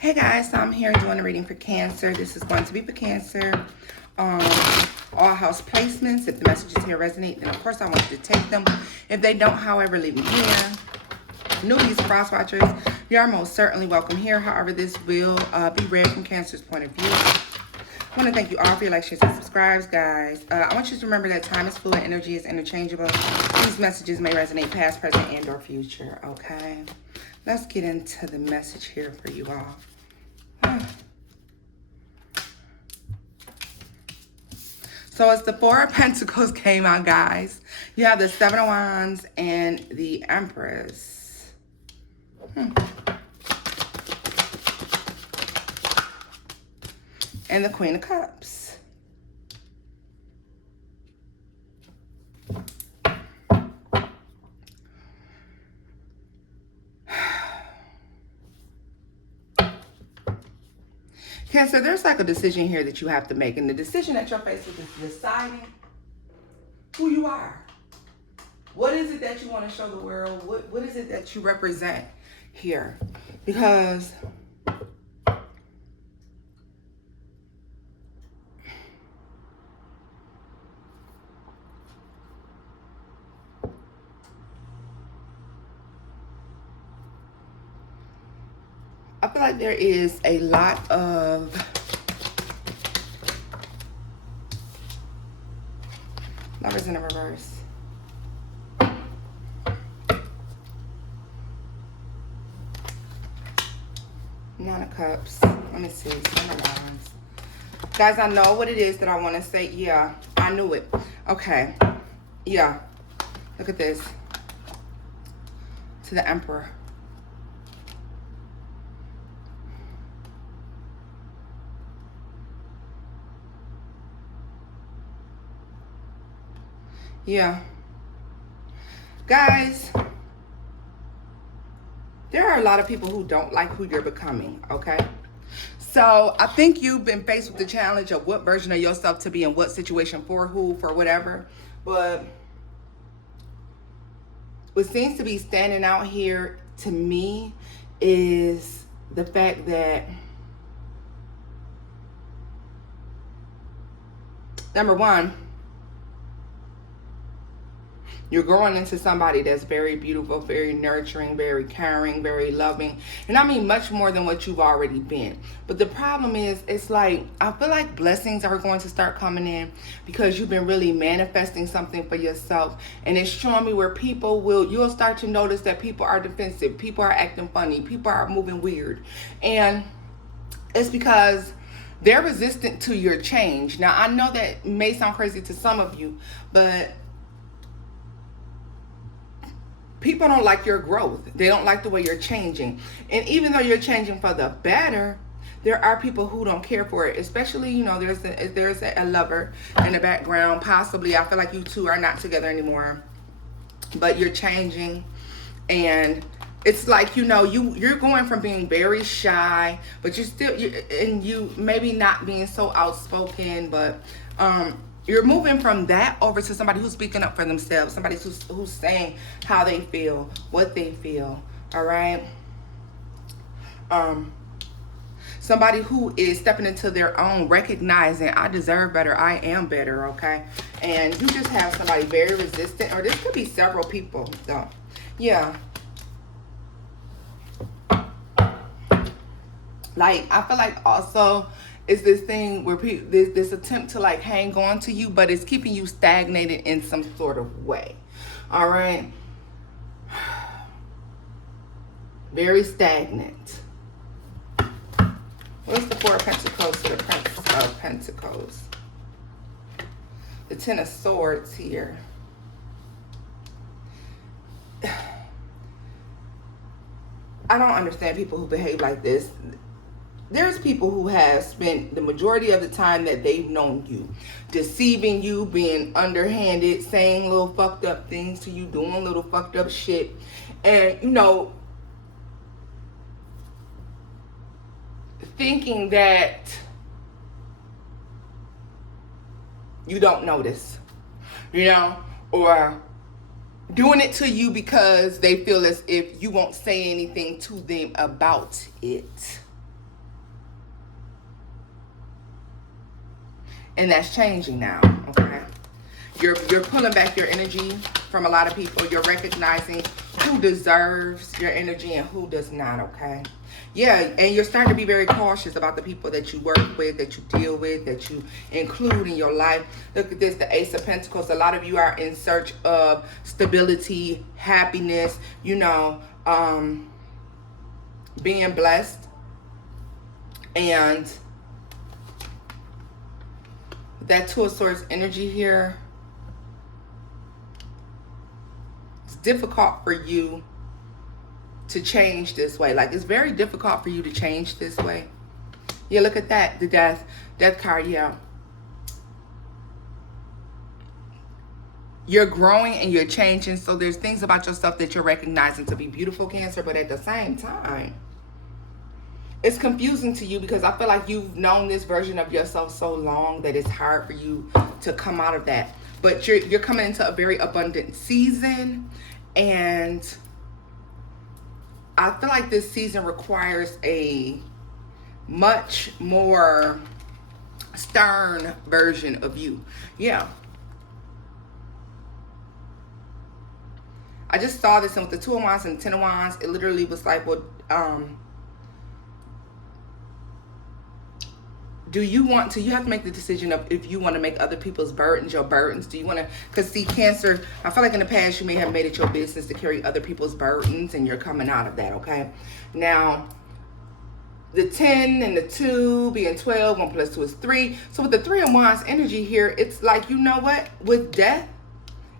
Hey guys, so I'm here doing a reading for Cancer. This is going to be for Cancer. Um, all house placements. If the messages here resonate, then of course I want you to take them. If they don't, however, leave them here. Newbies, cross watchers, you are most certainly welcome here. However, this will be read from Cancer's point of view. I want to thank you all for your likes, shares, and subscribes, guys. I want you to remember that time is fluid, energy is interchangeable. These messages may resonate past, present, and or future, okay? Let's get into the message here for you all. So it's the Four of Pentacles came out, guys. You have the Seven of Wands and the Empress. And the Queen of Cups. Cancer, there's like a decision here that you have to make. And the decision that you're faced with is deciding who you are. What is it that you want to show the world? What is it that you represent here? Because I feel like there is a lot of Lovers in the reverse. Nine of Cups. Let me see. Some of Wands. Guys, I know what it is that I want to say. Yeah, I knew it. Okay. Yeah. Look at this. To the Emperor. Yeah. Guys, there are a lot of people who don't like who you're becoming, okay? So I think you've been faced with the challenge of what version of yourself to be in what situation, for who, for whatever. But what seems to be standing out here to me is the fact that, number one, you're growing into somebody that's very beautiful, very nurturing, very caring, very loving. And I mean much more than what you've already been. But the problem is, it's like, I feel like blessings are going to start coming in because you've been really manifesting something for yourself. And it's showing me where you'll start to notice that people are defensive. People are acting funny. People are moving weird. And it's because they're resistant to your change. Now, I know that may sound crazy to some of you, but people don't like your growth. They don't like the way you're changing. And even though you're changing for the better, there are people who don't care for it. Especially, you know, there's a lover in the background. Possibly, I feel like you two are not together anymore. But you're changing. And it's like, you know, you're going from being very shy, but you maybe not being so outspoken, but you're moving from that over to somebody who's speaking up for themselves, somebody who's saying how they feel, what they feel, all right? Somebody who is stepping into their own, recognizing, I deserve better, I am better, okay? And you just have somebody very resistant, or this could be several people, though. Yeah. Like, I feel like also it's this thing where this attempt to like hang on to you, but it's keeping you stagnated in some sort of way. All right. Very stagnant. What's the Four of Pentacles to the Prince of Pentacles? The Ten of Swords here. I don't understand people who behave like this. There's people who have spent the majority of the time that they've known you deceiving you, being underhanded, saying little fucked up things to you, doing little fucked up shit. And, you know, thinking that you don't notice, you know, or doing it to you because they feel as if you won't say anything to them about it. And that's changing now, okay? You're pulling back your energy from a lot of people. You're recognizing who deserves your energy and who does not, okay? Yeah, and you're starting to be very cautious about the people that you work with, that you deal with, that you include in your life. Look at this, the Ace of Pentacles. A lot of you are in search of stability, happiness, you know, being blessed. And that Two of Swords energy here, it's difficult for you to change this way. Like, it's very difficult for you to change this way. Yeah, look at that, the death card. Yeah, you're growing and you're changing. So there's things about yourself that you're recognizing to be beautiful, Cancer, but at the same time, it's confusing to you because I feel like you've known this version of yourself so long that it's hard for you to come out of that. But you're coming into a very abundant season, and I feel like this season requires a much more stern version of you. Yeah. I just saw this, and with the Two of Wands and the Ten of Wands, it literally was like, well, do you want to, you have to make the decision of if you want to make other people's burdens your burdens. Do you want to, because see, Cancer, I feel like in the past you may have made it your business to carry other people's burdens, and you're coming out of that, okay? Now, the 10 and the 2 being 12, 1 plus 2 is 3. So with the Three of Wands energy here, it's like, you know what? With death,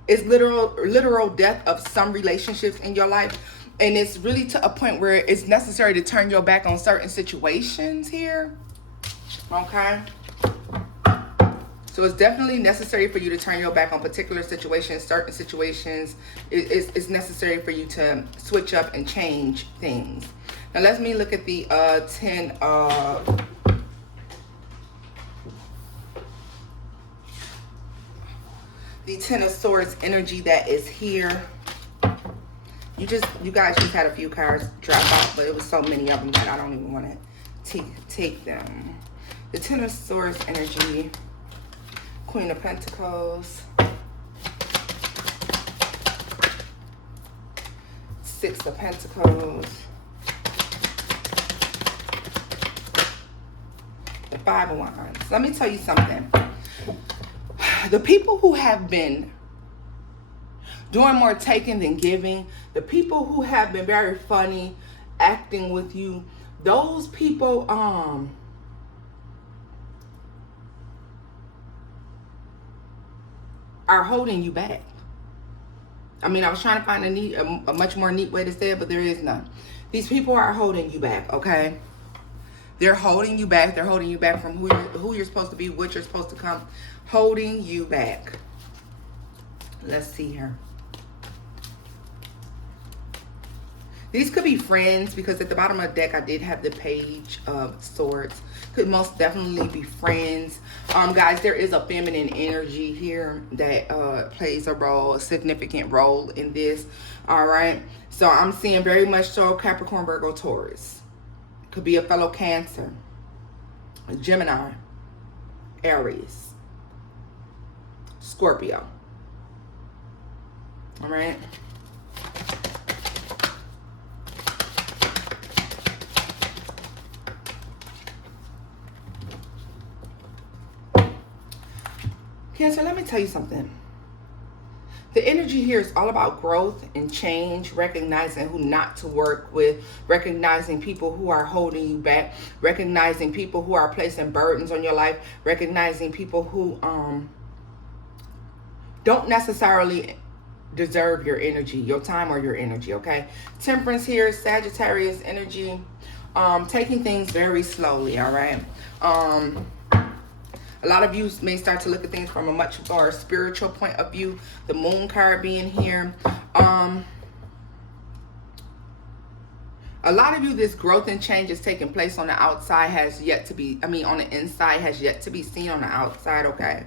it's literal death of some relationships in your life. And it's really to a point where it's necessary to turn your back on certain situations here. Okay, so it's definitely necessary for you to turn your back on particular situations, certain situations. It's necessary for you to switch up and change things. Now let me look at the 10 of Swords energy that is here. You guys just had a few cards drop out, but it was so many of them that I don't even want to take them. The Ten of Swords energy, Queen of Pentacles, Six of Pentacles, the Five of Wands. Let me tell you something. The people who have been doing more taking than giving, the people who have been very funny, acting with you, those people, are holding you back. I mean, I was trying to find a much more neat way to say it, but there is none. These people are holding you back, okay? They're holding you back. They're holding you back from who you're supposed to be, what you're supposed to come. Holding you back. Let's see here. These could be friends, because at the bottom of the deck I did have the Page of Swords. Could most definitely be friends. Guys, there is a feminine energy here that plays a significant role in this. All right. So I'm seeing very much so Capricorn, Virgo, Taurus. Could be a fellow Cancer, a Gemini, Aries, Scorpio. All right. Cancer, let me tell you something. The energy here is all about growth and change, recognizing who not to work with, recognizing people who are holding you back, recognizing people who are placing burdens on your life, recognizing people who don't necessarily deserve your energy, your time or your energy, okay? Temperance here, Sagittarius energy, taking things very slowly, all right? A lot of you may start to look at things from a much more spiritual point of view. The Moon card being here. A lot of you, this growth and change is taking place on the outside has yet to be, on the inside has yet to be seen on the outside, okay?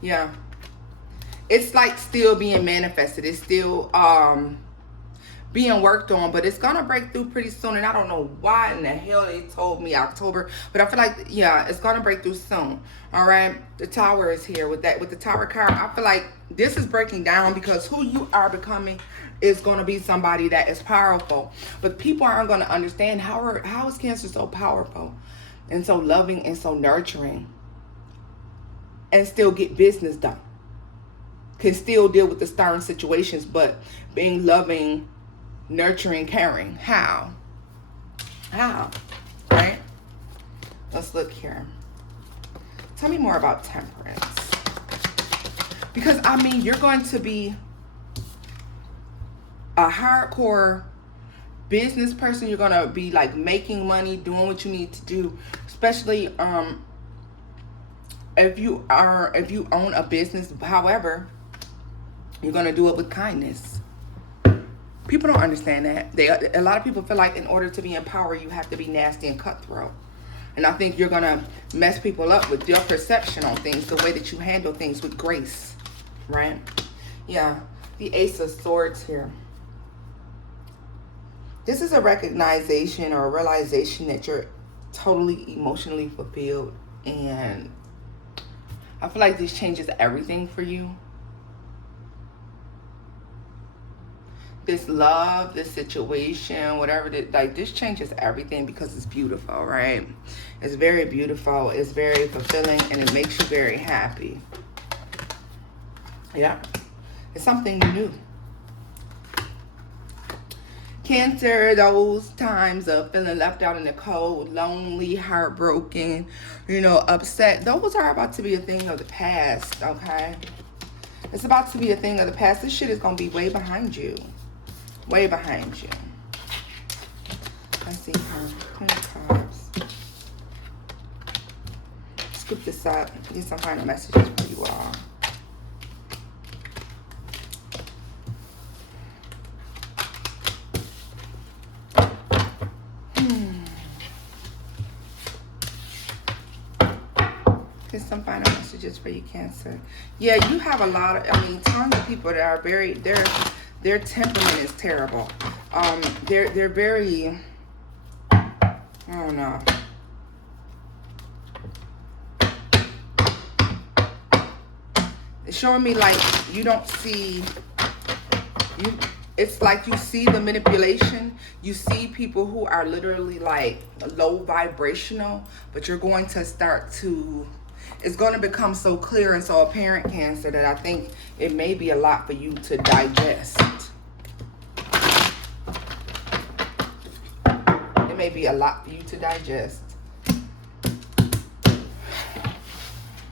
Yeah. It's like still being manifested. It's still being worked on, but it's gonna break through pretty soon. And I don't know why in the hell they told me October, but I feel like, yeah, it's gonna break through soon. All right, the Tower is here with the Tower card. I feel like this is breaking down because who you are becoming is going to be somebody that is powerful, but people aren't going to understand how is Cancer so powerful and so loving and so nurturing and still get business done, can still deal with the stern situations, but being loving, nurturing, caring. How right? Let's look here. Tell me more about Temperance, because I mean, you're going to be a hardcore business person. You're gonna be like making money, doing what you need to do, especially if you own a business. However, you're gonna do it with kindness. People don't understand that. A lot of people feel like in order to be in power, you have to be nasty and cutthroat. And I think you're gonna mess people up with your perception on things, the way that you handle things with grace, right? Yeah, the Ace of Swords here. This is a recognition or a realization that you're totally emotionally fulfilled. And I feel like this changes everything for you. This love, this situation, whatever, like this changes everything because it's beautiful, right? It's very beautiful. It's very fulfilling, and it makes you very happy. Yeah. It's something new. Cancer, those times of feeling left out in the cold, lonely, heartbroken, upset, those are about to be a thing of the past, okay? It's about to be a thing of the past. This shit is going to be way behind you. Way behind you. Let's see her. Queen of Cups. Scoop this up. Get some final messages for you all. Get some final messages for you, Cancer. Yeah, you have a lot of, tons of people that are very, their temperament is terrible. They're very, I don't know. It's showing me like you don't see, it's like you see the manipulation. You see people who are literally like low vibrational, but you're going to start to, it's going to become so clear and so apparent, Cancer, that I think it may be a lot for you to digest. It may be a lot for you to digest.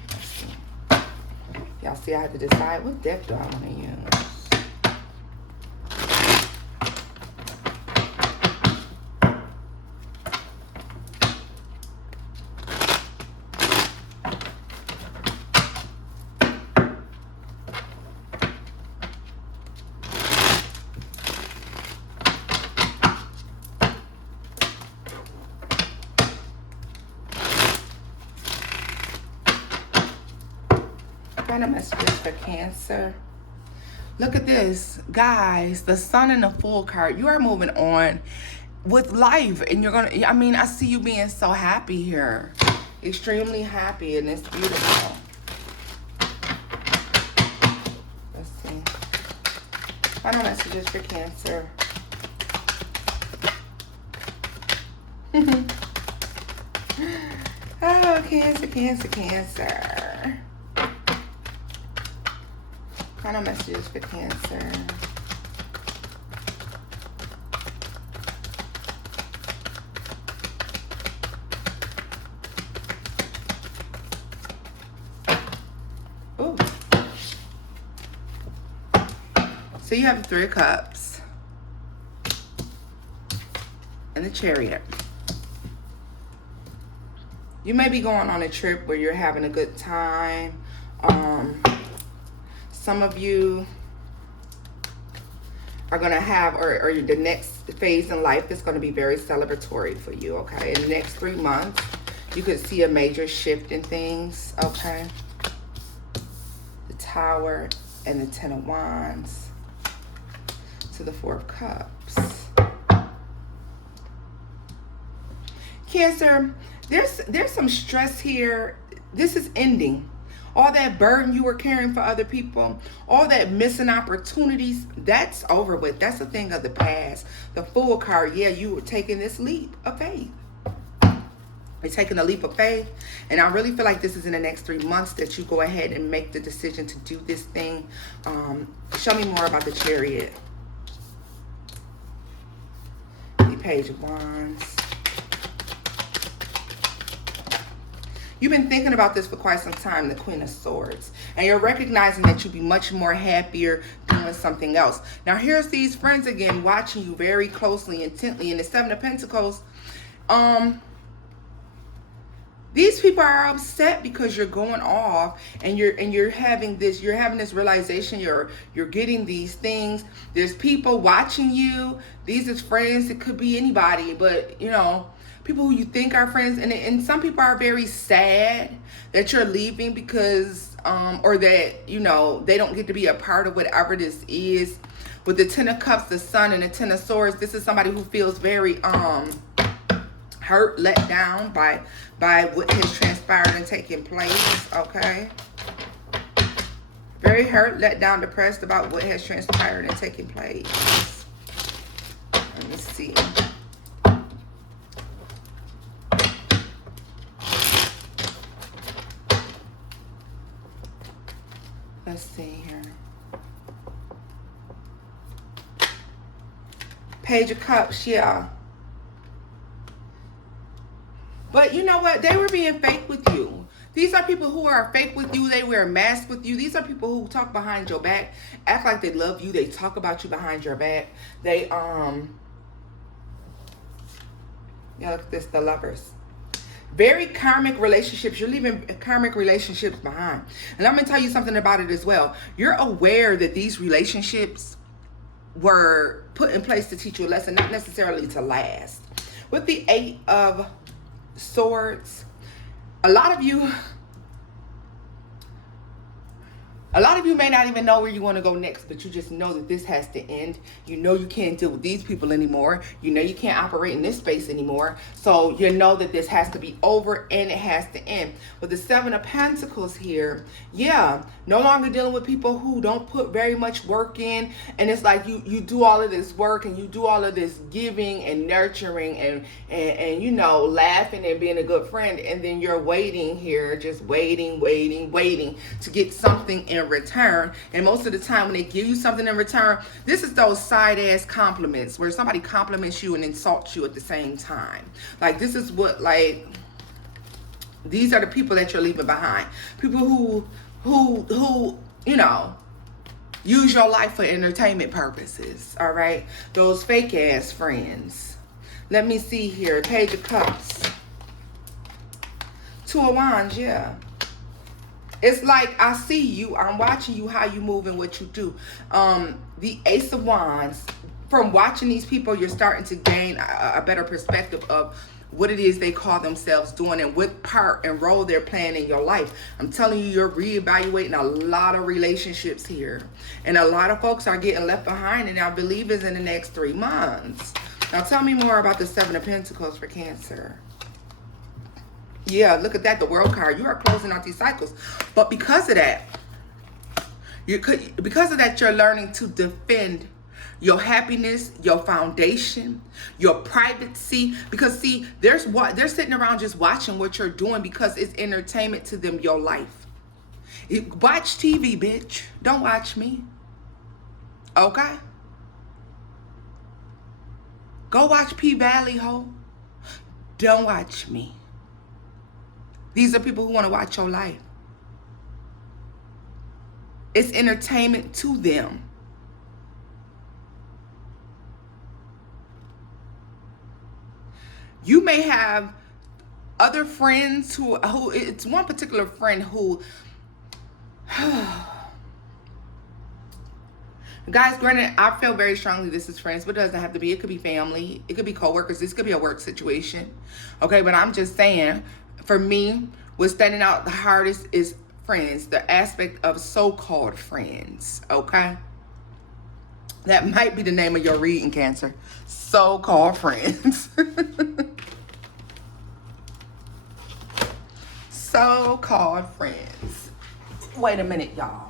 Let's see. Y'all see, I had to decide what deck do I want to use. Kind of messages for Cancer. Look at this, guys. The Sun and the Fool card. You are moving on with life, and you're gonna, I see you being so happy here, extremely happy, and it's beautiful. Let's see. Final messages for Cancer. Oh, Cancer, Cancer, Cancer. Final messages for Cancer. Ooh. So you have the Three of Cups and the Chariot. You may be going on a trip where you're having a good time. Some of you are going to have, or the next phase in life is going to be very celebratory for you, okay? In the next 3 months, you could see a major shift in things, okay? The Tower and the Ten of Wands to the Four of Cups. Cancer, there's some stress here. This is ending. All that burden you were carrying for other people, all that missing opportunities, that's over with. That's a thing of the past. The Fool card, yeah, you were taking this leap of faith. You're taking a leap of faith. And I really feel like this is in the next 3 months that you go ahead and make the decision to do this thing. Show me more about the Chariot. The Page of Wands. You've been thinking about this for quite some time, the Queen of Swords. And you're recognizing that you'd be much more happier doing something else. Now, here's these friends again watching you very closely, intently. In the Seven of Pentacles, these people are upset because you're going off and you're having this realization, you're getting these things. There's people watching you. These is friends. It could be anybody, but you know, people who you think are friends, and some people are very sad that you're leaving because or that, you know, they don't get to be a part of whatever this is. With the Ten of Cups, the Sun, and the Ten of Swords, this is somebody who feels very hurt, let down by what has transpired and taken place. Okay, very hurt, let down, depressed about what has transpired and taken place. Let me see. Let's see here. Page of Cups, yeah. But you know what? They were being fake with you. These are people who are fake with you. They wear masks with you. These are people who talk behind your back, act like they love you. They talk about you behind your back. They, yeah, look at this, the Lovers. Very karmic relationships. You're leaving karmic relationships behind. And I'm going to tell you something about it as well. You're aware that these relationships were put in place to teach you a lesson, not necessarily to last. With the Eight of Swords, a lot of you may not even know where you want to go next, but you just know that this has to end. You know you can't deal with these people anymore. You know you can't operate in this space anymore. So you know that this has to be over and it has to end. With the Seven of Pentacles here, yeah, no longer dealing with people who don't put very much work in. And it's like you do all of this work and you do all of this giving and nurturing and you know, laughing and being a good friend. And then you're waiting here, just waiting to get something in return. And most of the time when they give you something in return, this is those side ass compliments where somebody compliments you and insults you at the same time. Like this is what, like, these are the people that you're leaving behind. People who you know, use your life for entertainment purposes. All right, those fake ass friends. Let me see here. Page of Cups, Two of Wands, yeah. It's like I see you, I'm watching you, how you move and what you do. The Ace of Wands, from watching these people, you're starting to gain a better perspective of what it is they call themselves doing and what part and role they're playing in your life. I'm telling you, you're reevaluating a lot of relationships here. And a lot of folks are getting left behind, and I believe is in the next 3 months. Now tell me more about the Seven of Pentacles for Cancer. Yeah, look at that, the World card. You are closing out these cycles. But because of that, you're learning to defend your happiness, your foundation, your privacy. Because see, they're sitting around just watching what you're doing because it's entertainment to them, your life. Watch TV, bitch. Don't watch me. Okay? Go watch P-Valley, ho. Don't watch me. These are people who want to watch your life. It's entertainment to them. You may have other friends who it's one particular friend who, guys, granted, I feel very strongly this is friends, but it doesn't have to be. It could be family. It could be coworkers. This could be a work situation. Okay, but I'm just saying, for me, what's standing out the hardest is friends, the aspect of so-called friends, okay? That might be the name of your reading, Cancer. So-called friends. so-called friends. Wait a minute, y'all.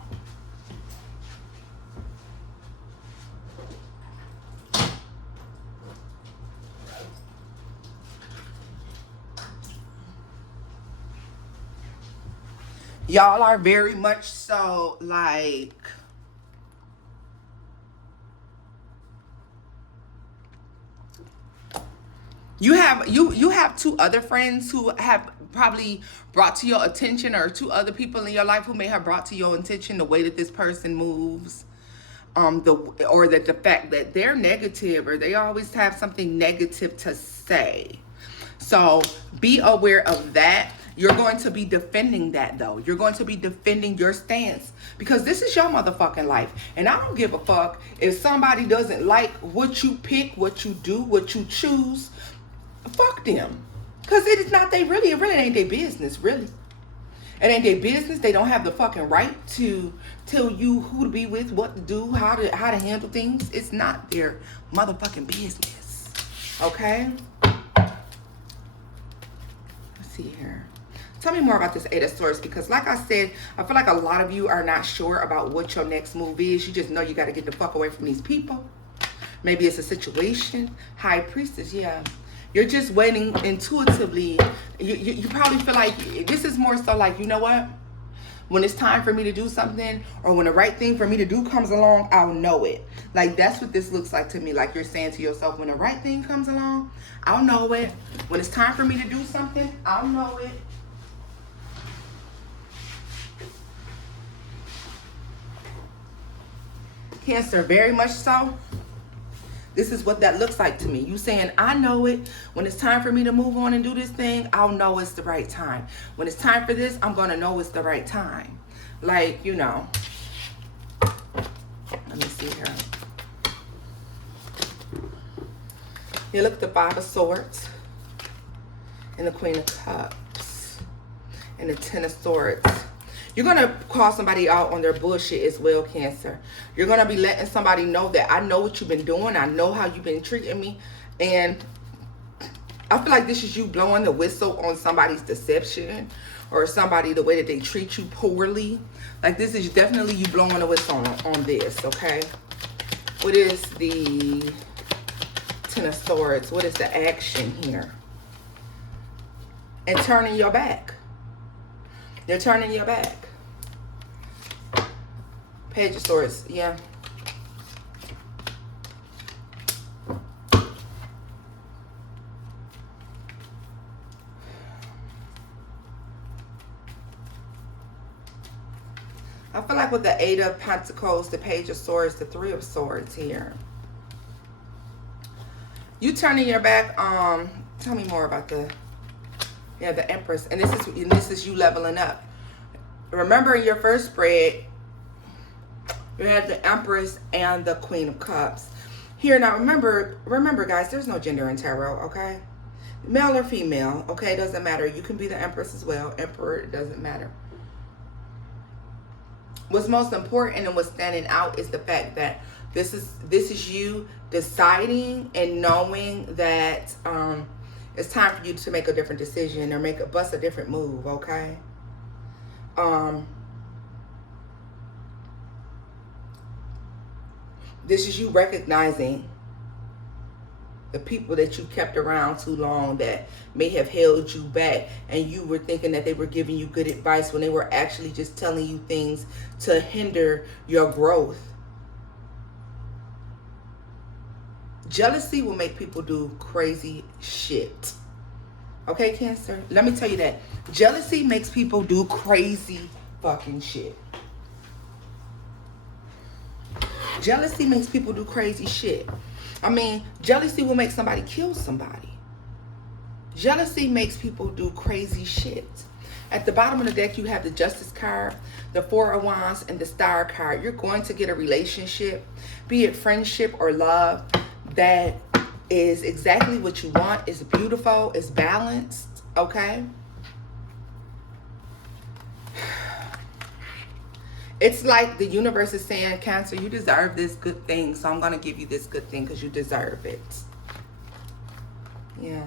Y'all are very much so like, you have two other friends who have probably brought to your attention, or two other people in your life who may have brought to your attention the way that this person moves, the fact that they're negative, or they always have something negative to say. So be aware of that. You're going to be defending that, though. You're going to be defending your stance, because this is your motherfucking life. And I don't give a fuck if somebody doesn't like what you pick, what you do, what you choose. Fuck them. Because it really ain't their business, really. It ain't their business. They don't have the fucking right to tell you who to be with, what to do, how to handle things. It's not their motherfucking business. Okay? Let's see here. Tell me more about this Eight of Swords, because like I said, I feel like a lot of you are not sure about what your next move is. You just know you got to get the fuck away from these people. Maybe it's a situation. High Priestess, yeah. You're just waiting intuitively. You probably feel like this is more so like, you know what? When it's time for me to do something, or when the right thing for me to do comes along, I'll know it. Like, that's what this looks like to me. Like, you're saying to yourself, when the right thing comes along, I'll know it. When it's time for me to do something, I'll know it. Cancer, very much so. This is what that looks like to me. You saying, I know it. When it's time for me to move on and do this thing, I'll know it's the right time. When it's time for this, I'm going to know it's the right time. Like, you know. Let me see here. You look at the Five of Swords. And the Queen of Cups. And the Ten of Swords. You're going to call somebody out on their bullshit as well, Cancer. You're going to be letting somebody know that I know what you've been doing. I know how you've been treating me. And I feel like this is you blowing the whistle on somebody's deception, or somebody, the way that they treat you poorly. Like, this is definitely you blowing the whistle on this, okay? What is the Ten of Swords? What is the action here? And turning your back. You're turning your back. Page of Swords, yeah. I feel like with the Eight of Pentacles, the Page of Swords, the Three of Swords here. You turning your back. Tell me more about the Empress. And this is you leveling up. Remember your first spread, you had the Empress and the Queen of Cups. Here now, remember guys, there's no gender in tarot, okay? Male or female, okay? It doesn't matter. You can be the Empress as well. Emperor, it doesn't matter. What's most important and what's standing out is the fact that this is you deciding and knowing that it's time for you to make a different decision, or bust a different move, okay? This is you recognizing the people that you kept around too long that may have held you back, and you were thinking that they were giving you good advice when they were actually just telling you things to hinder your growth. Jealousy will make people do crazy shit. Okay, Cancer? Let me tell you that. Jealousy makes people do crazy fucking shit. Jealousy makes people do crazy shit. I mean, jealousy will make somebody kill somebody. Jealousy makes people do crazy shit. At the bottom of the deck, you have the Justice card, the Four of Wands, and the Star card. You're going to get a relationship, be it friendship or love, that is exactly what you want. It's beautiful. It's balanced. Okay? It's like the universe is saying, Cancer, you deserve this good thing. So I'm going to give you this good thing because you deserve it. Yeah.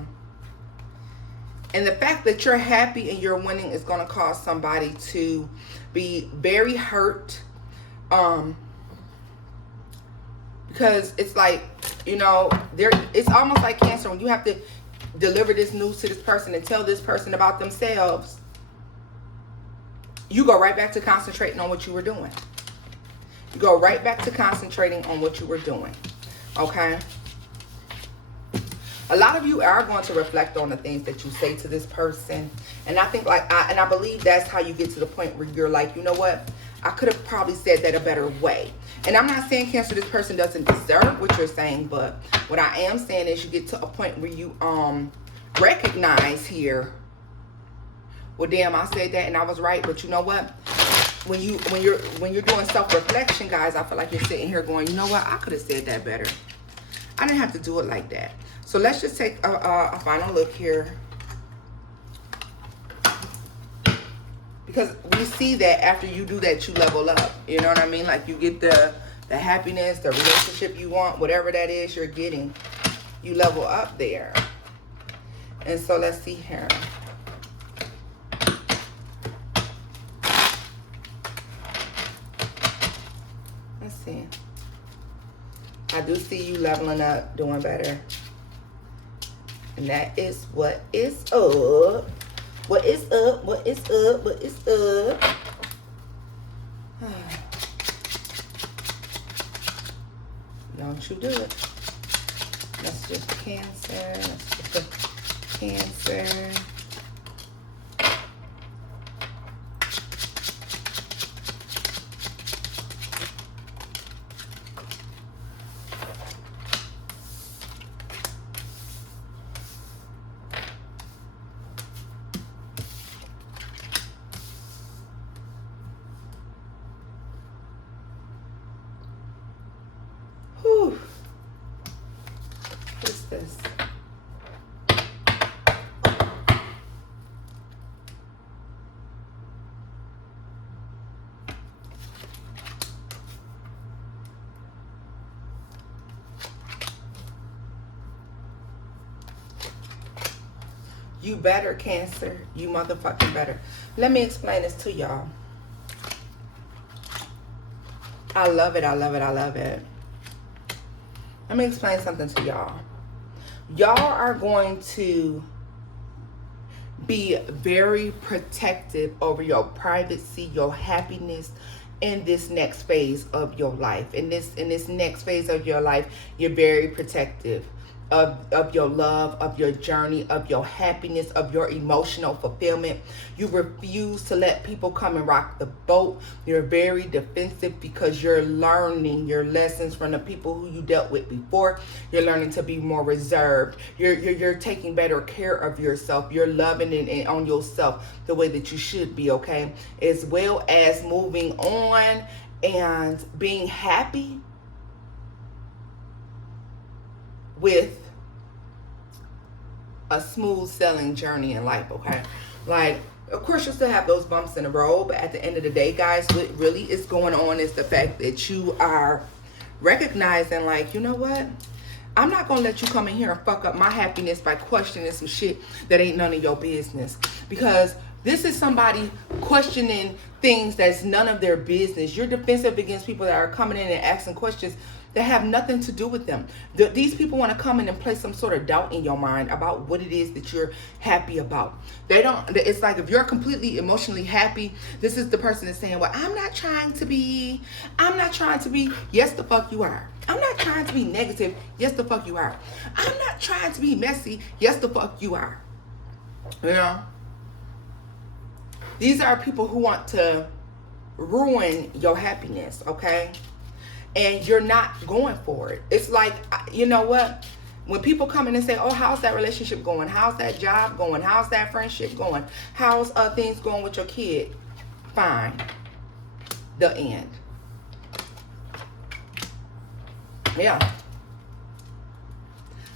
And the fact that you're happy and you're winning is going to cause somebody to be very hurt. Because it's like, you know, it's almost like Cancer. When you have to deliver this news to this person and tell this person about themselves, you go right back to concentrating on what you were doing. You go right back to concentrating on what you were doing. Okay? A lot of you are going to reflect on the things that you say to this person. And I think I believe that's how you get to the point where you're like, you know what? I could have probably said that a better way. And I'm not saying, Cancer, this person doesn't deserve what you're saying, but what I am saying is you get to a point where you recognize here, well, damn, I said that and I was right, but you know what? When you're doing self-reflection, guys, I feel like you're sitting here going, you know what? I could have said that better. I didn't have to do it like that. So let's just take a final look here. Because we see that after you do that, you level up. You know what I mean? Like you get the happiness, the relationship you want, whatever that is you're getting. You level up there. And so let's see here. Let's see. I do see you leveling up, doing better. And that is what is up. What is up? What is up? What is up? Don't you do it. That's just Cancer. That's just Cancer. This. You better, Cancer. You motherfucking better. Let me explain this to y'all. I love it. I love it. I love it. Let me explain something to y'all. Y'all are going to be very protective over your privacy, your happiness in this next phase of your life. In this next phase of your life, you're very protective of your love, of your journey, of your happiness, of your emotional fulfillment. You refuse to let people come and rock the boat. You're very defensive because you're learning your lessons from the people who you dealt with before. You're learning to be more reserved. You're taking better care of yourself. You're loving and on yourself the way that you should be, okay? As well as moving on and being happy with a smooth sailing journey in life, okay? Like, of course, you still have those bumps in the road, but at the end of the day, guys, what really is going on is the fact that you are recognizing, like, you know what? I'm not going to let you come in here and fuck up my happiness by questioning some shit that ain't none of your business. Because this is somebody questioning things that's none of their business. You're defensive against people that are coming in and asking questions that have nothing to do with them. These people want to come in and place some sort of doubt in your mind about what it is that you're happy about. They don't, it's like if you're completely emotionally happy, this is the person that's saying, well, I'm not trying to be. Yes, the fuck you are. I'm not trying to be negative. Yes, the fuck you are. I'm not trying to be messy. Yes, the fuck you are. You know? These are people who want to ruin your happiness, okay? And you're not going for it. It's like, you know what? When people come in and say, oh, how's that relationship going? How's that job going? How's that friendship going? How's things going with your kid? Fine. The end. Yeah.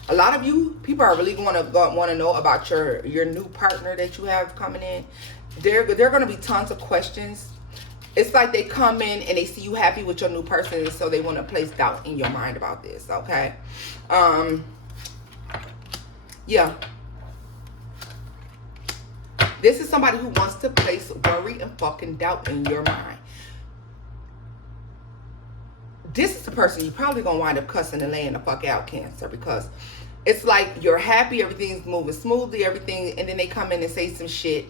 A lot of you people are really want to know about your new partner that you have coming in. There are going to be tons of questions. It's like they come in and they see you happy with your new person, and so they want to place doubt in your mind about this, okay? Yeah. This is somebody who wants to place worry and fucking doubt in your mind. This is the person you're probably going to wind up cussing and laying the fuck out, Cancer, because it's like you're happy, everything's moving smoothly, everything, and then they come in and say some shit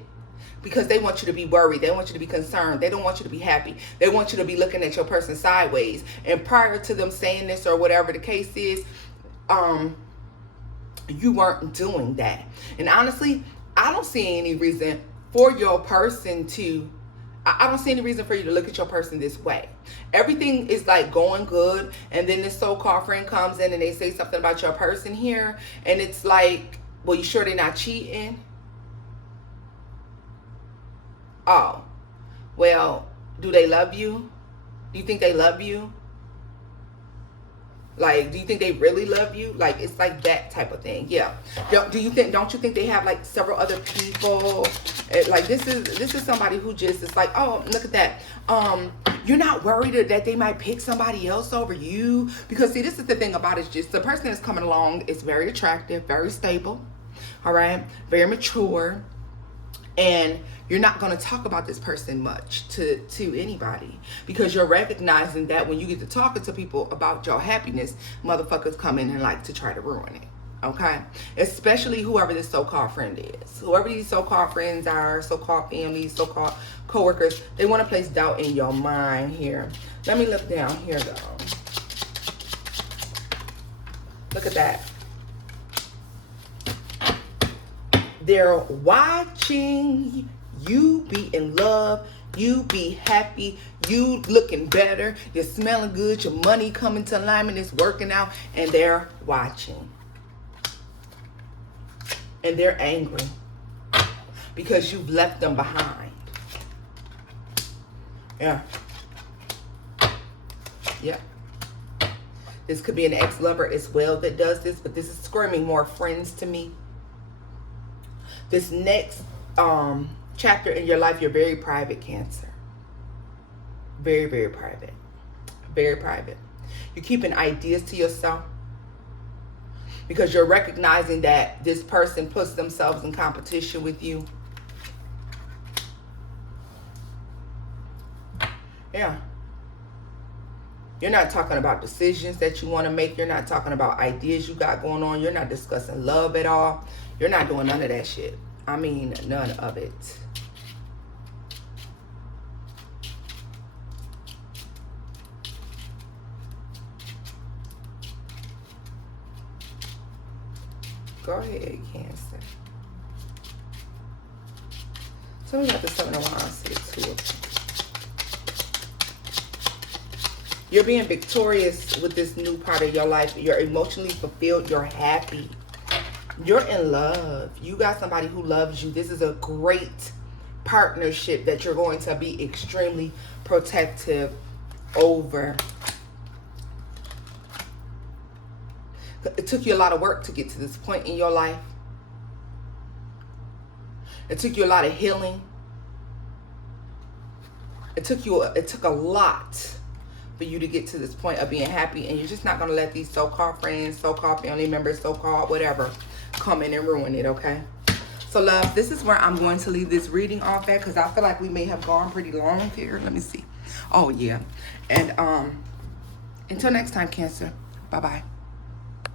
because they want you to be worried. They want you to be concerned. They don't want you to be happy. They want you to be looking at your person sideways. And prior to them saying this or whatever the case is, you weren't doing that. And honestly, I don't see any reason for your person to, I don't see any reason for you to look at your person this way. Everything is like going good, and then this so-called friend comes in and they say something about your person here, and it's like, well, you sure they're not cheating? Oh, well, do they love you? Do you think they love you? Like, do you think they really love you? Like, it's like that type of thing. Yeah. Don't you think they have like several other people? Like, this is somebody who just is like, oh, look at that. You're not worried that they might pick somebody else over you? Because see, this is the thing about it. It's just the person that's coming along is very attractive, very stable. All right. Very mature. And you're not going to talk about this person much to anybody, because you're recognizing that when you get to talking to people about your happiness, motherfuckers come in and like to try to ruin it. Okay? Especially whoever this so-called friend is. Whoever these so-called friends are, so-called families, so-called co-workers, they want to place doubt in your mind here. Let me look down here, though. Look at that. They're watching you be in love, you be happy, you looking better, you're smelling good, your money coming to alignment, it's working out, and they're watching. And they're angry because you've left them behind. Yeah. Yeah. This could be an ex-lover as well that does this, but this is screaming more friends to me. This next chapter in your life, you're very private, Cancer. Very, very private. Very private. You're keeping ideas to yourself because you're recognizing that this person puts themselves in competition with you. Yeah. You're not talking about decisions that you want to make. You're not talking about ideas you got going on. You're not discussing love at all. You're not doing none of that shit. I mean, none of it. Go ahead, Cancer. Tell me about the 7 of Wands, 2. You're being victorious with this new part of your life. You're emotionally fulfilled. You're happy. You're in love. You got somebody who loves you. This is a great partnership that you're going to be extremely protective over. It took you a lot of work to get to this point in your life. It took you a lot of healing. It took a lot for you to get to this point of being happy, and you're just not going to let these so-called friends, so-called family members, so-called whatever come in and ruin it, okay? So, love, this is where I'm going to leave this reading off at, because I feel like we may have gone pretty long here. Let me see. Oh, yeah. And until next time, Cancer. Bye-bye.